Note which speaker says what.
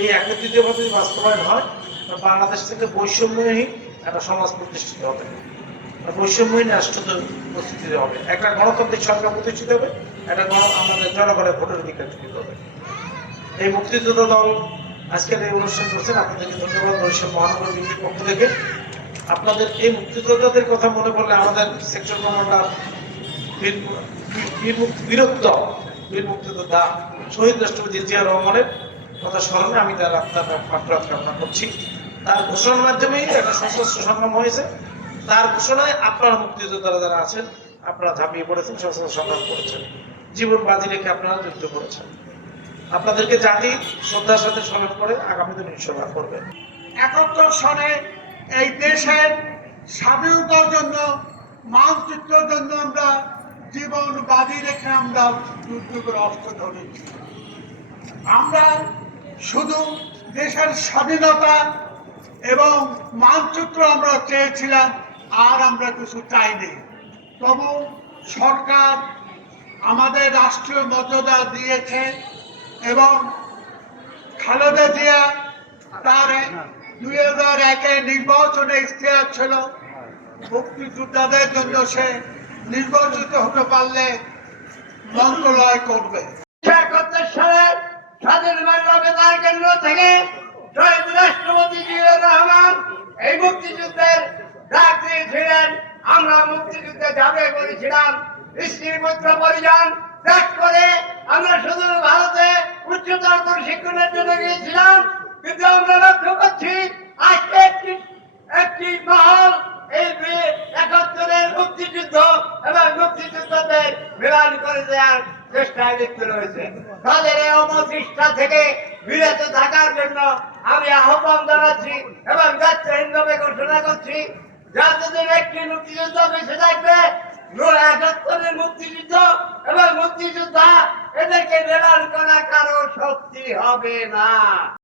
Speaker 1: এই একত্রিতভাবে যদি বাস্তবায়ন হয় বাংলাদেশ থেকে বৈষম্যহীন একটা সমাজ প্রতিষ্ঠিত হবে। বৈষম্যহীন রাষ্ট্র প্রতিষ্ঠিত হবে। একটা গণতান্ত্রিক সরকার প্রতিষ্ঠিত হবে, একটা গণ আমাদের জনগণের ভোটের অধিকার হবে। এই মুক্তিযোদ্ধা দল আজকের এই অনুষ্ঠান করছেন, আপনাদেরকে ধন্যবাদ। বরিশাল মহানগর বিএনপির পক্ষ থেকে আপনাদের এই মুক্তিযোদ্ধাদের কথা মনে পড়লে আমাদের সেক্টর কমান্ডার বীর বীরত্ব বীর মুক্তিযোদ্ধা শহীদ রাষ্ট্রপতি জিয়া রহমানের কথা স্মরণে আমি তার আত্মার মাত্রাত করছি। তার ঘোষণার মাধ্যমেই একটা সশস্ত্র সংগ্রাম হয়েছে। তার ঘোষণায় আপনারা মুক্তিযোদ্ধারা যারা আছেন, আপনারা ঝাঁপিয়ে পড়েছেন সশস্ত্র সংগ্রাম করেছেন। জীবন বাজি রেখে আপনারা যুদ্ধ করেছেন। আপনাদেরকে জাতি শ্রদ্ধার সাথে স্মরণ করে আগামী দিন ইনশাল্লাহ করবে।
Speaker 2: একাত্তর সনে এই দেশের স্বাধীনতার জন্য, মানচিত্রের জন্য আমরা জীবন বাজি রেখে আমরা যুদ্ধ করে অস্ত্র ধরেছি। আমরা শুধু দেশের স্বাধীনতা এবং মানচিত্র আমরা চেয়েছিলাম, আর আমরা কিছু চাইনি। তবু সরকার আমাদের রাষ্ট্রীয় মর্যাদা দিয়েছে এবং খালেদা জিয়া তার দুই হাজার একে নির্বাচনে ইতিহাস ছিল। মুক্তিযোদ্ধাদের জন্য সে নির্বাচিত হতে পারলে মন্ত্রণালয় করবে।
Speaker 3: একাত্তর সালে স্বাধীন কেন্দ্র থেকে রাষ্ট্রপতি জিয়াউর রহমান এই মুক্তিযুদ্ধের ডাক দিয়েছিলেন আমরা মুক্তিযুদ্ধে দাবি করেছিলাম স্ত্রী পুত্র পরিজন ত্যাগ করে আমরা শুধু ভারতে উচ্চতর শিক্ষণের জন্য গিয়েছিলাম, কিন্তু আমরা লক্ষ্য করছি আজকে একটি একটি মহল এই বি- একাত্তরের মুক্তিযুদ্ধ এবং মুক্তিযুদ্ধদের মিলান করে দেওয়ার চেষ্টায় লিপ্ত রয়েছে। তাদের এই অপচেষ্টা থেকে বিরত থাকার জন্য আমি আহ্বান জানাচ্ছি এবং যাত্রাহীনভাবে ঘোষণা করছি যাদের একটি মুক্তিযুদ্ধ বেঁচে থাকবে একাত্তরের মুক্তিযুদ্ধ এবং মুক্তিযোদ্ধা এদেরকে নিরান করা কারও শক্তি হবে না।